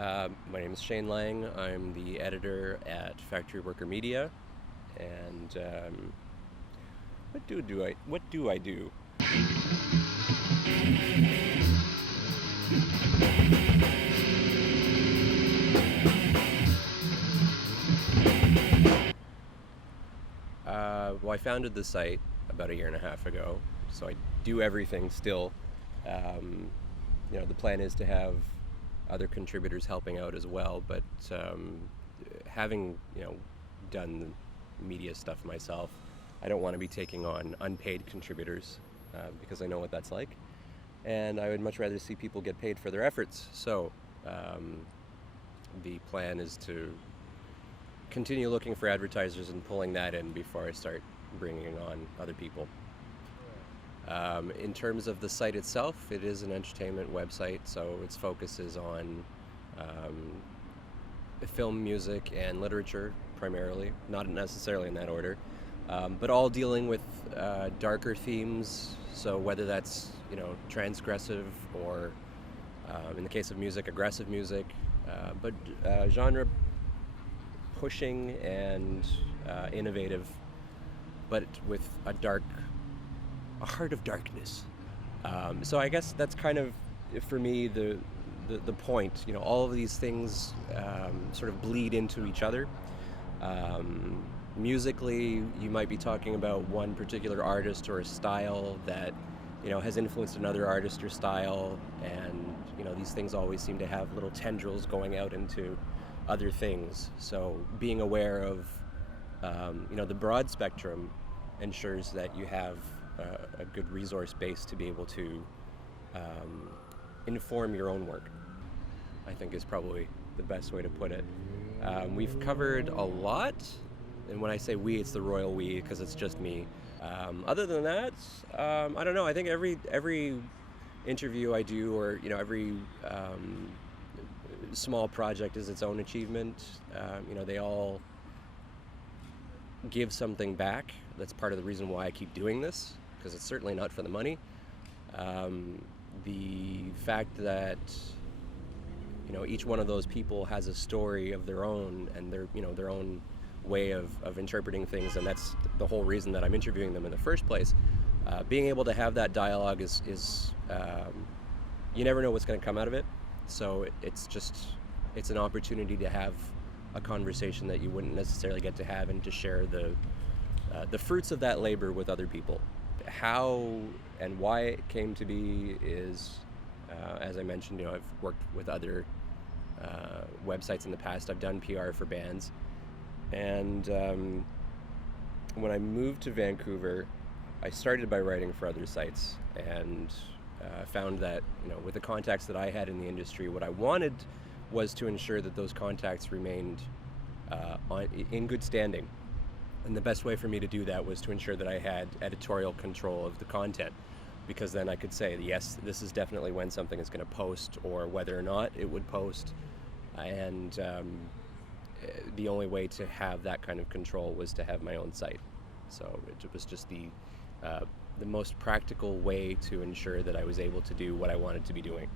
My name is Shane Lange. I'm the editor at Factory Worker Media, and what do I do? Well, I founded the site about a year and a half ago, so I do everything still. Um, the plan is to have other contributors helping out as well, but having done the media stuff myself, I don't want to be taking on unpaid contributors because I know what that's like, and I would much rather see people get paid for their efforts. So the plan is to continue looking for advertisers and pulling that in before I start bringing on other people. In terms of the site itself, it is an entertainment website, so its focus is on film, music, and literature primarily, not necessarily in that order, but all dealing with darker themes. So whether that's transgressive or, in the case of music, aggressive music, but genre pushing and innovative, but with a heart of darkness. So I guess that's kind of, for me, the point. All of these things sort of bleed into each other. Musically, you might be talking about one particular artist or a style that has influenced another artist or style, and these things always seem to have little tendrils going out into other things. So being aware of the broad spectrum ensures that you have a good resource base to be able to inform your own work, I think, is probably the best way to put it. We've covered a lot, and when I say we, it's the royal we, because it's just me. Other than that, I don't know. I think every interview I do, or every small project is its own achievement. They all give something back. That's part of the reason why I keep doing this, because it's certainly not for the money. The fact that each one of those people has a story of their own, and their own way of interpreting things, and that's the whole reason that I'm interviewing them in the first place. Being able to have that dialogue is you never know what's going to come out of it. So it's an opportunity to have a conversation that you wouldn't necessarily get to have, and to share the fruits of that labor with other people. How and why it came to be is, as I mentioned, I've worked with other websites in the past. I've done PR for bands, and when I moved to Vancouver, I started by writing for other sites, and found that with the contacts that I had in the industry, what I wanted was to ensure that those contacts remained in good standing. And the best way for me to do that was to ensure that I had editorial control of the content, because then I could say, yes, this is definitely when something is going to post, or whether or not it would post. And the only way to have that kind of control was to have my own site. So it was just the most practical way to ensure that I was able to do what I wanted to be doing.